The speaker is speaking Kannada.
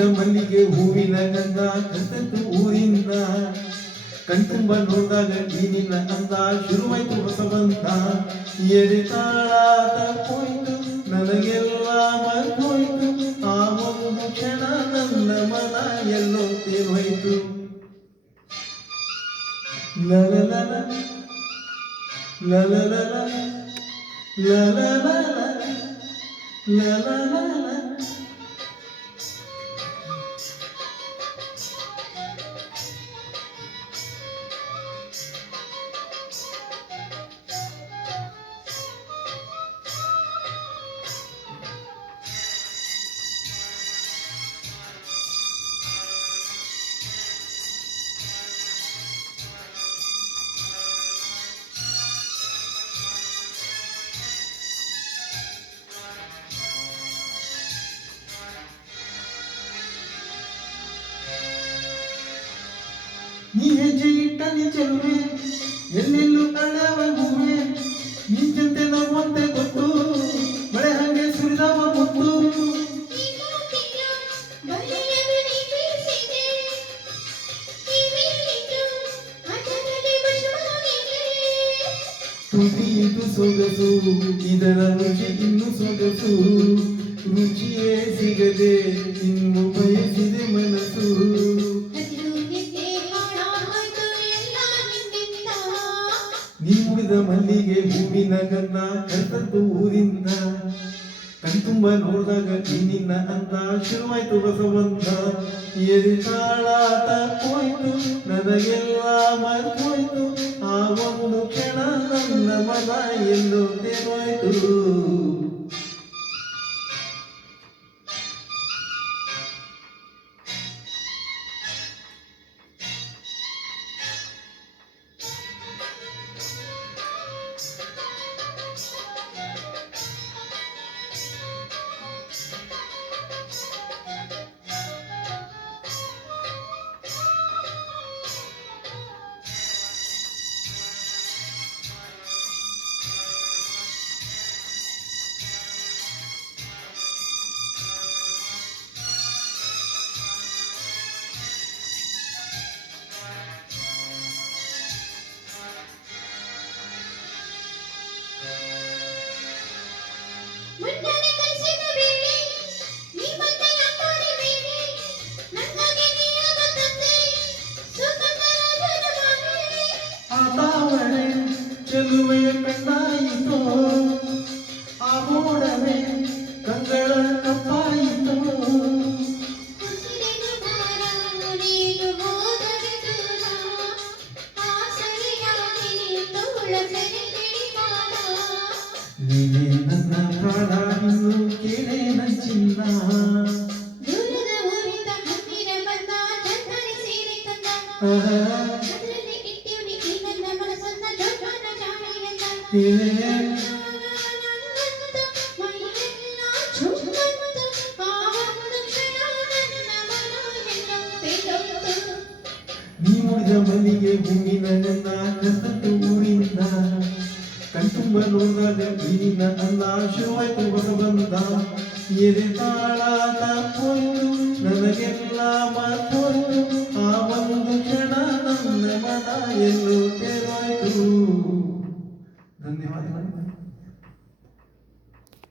ಮುಡಿದ ಮಲ್ಲಿಗೆ ಹೂವಿನ ಗಂಧ ಕರ್ತದ್ದು ಊರಿಂದ ಕಣ್ತುಂಬ ನೋಡಿದಾಗ ನೀನಿನ ಅಂದ ಶುರುವಾಯ್ತು ಹೊಸವಂತ ಎದೆ ತಾಳ ತಪ್ಪೋಯ್ತು ನನಗೆಲ್ಲ ಮರ್ತೋಯ್ತು ಆ ಒಂದು ಕ್ಷಣ ನನ್ನ ಮನ ಎಲ್ಲೋ ತೇರೋಯ್ತು ಲಲಲಲ ಲಲಲಲ ಲಲಲಲ ಲಲಲಲ ನೀ ಹೆಜ್ಜೆ ಇಟ್ಟ ನೀ ಚೆಲುವೆ ಎಲ್ಲೆಲ್ಲೂ ಕಳೆವ ಹೂವೆ ನಿಂಚಂತೆ ನಗುವಂತೆ ಗೊತ್ತು ಮಳೆ ಹಂಗೆ ಸುರಿದವ ಮುತ್ತು ತುಟಿ ಇದು ಸೊಗಸು ಇದರ ರುಚಿ ಇನ್ನು ಸೊಗಸು ರುಚಿಯೇ ಸಿಗದೆ ಇನ್ನು ಬಯಸಿದೆ ಮನಸ್ಸು ನೀ ಮುಡಿದ ಮಲ್ಲಿಗೆ ಹೂವಿನ ಗಂಧ ಕರ್ತದ್ದು ಊರಿಂದ ಕಣ್ತುಂಬ ನೋಡಿದಾಗ ನೀನಿನ್ನ ಅಂದ ಶುರುವಾಯ್ತು ಬಸವಂತ ಎದೆ ತಾಳ ತಪ್ಪೋಯ್ತು ನನಗೆಲ್ಲ ಮರ್ತೋಯ್ತು ಆ ಒಂದು ಕ್ಷಣ ನನ್ನ ಮನ ಎಲ್ಲೋ ತೇರೋಯ್ತು ಚೆಲುವೆಯ ಕಣ್ಣಾಯಿತೋ ಆ ಮೋಡವೇ ಕಂಗಳ ಕಪ್ಪಾಯಿತೋ ನೀನೇ ನನ್ನ ಪ್ರಾಣ ಇನ್ನು ಕೇಳೇ ಚಿನ್ನ ನೀ ಮುಡಿದ ಮಲ್ಲಿಗೆ ಹೂವಿನ ಗಂಧ ಕರ್ತದ್ದು ಊರಿಂದ ಕಣ್ತುಂಬ ನೋಡಿದಾಗ ನೀನಿನ ಅಲ್ಲ ಶುರುವಾಯ್ತು ಹೊಸಬಂದ ಎದೆ ತಾಳ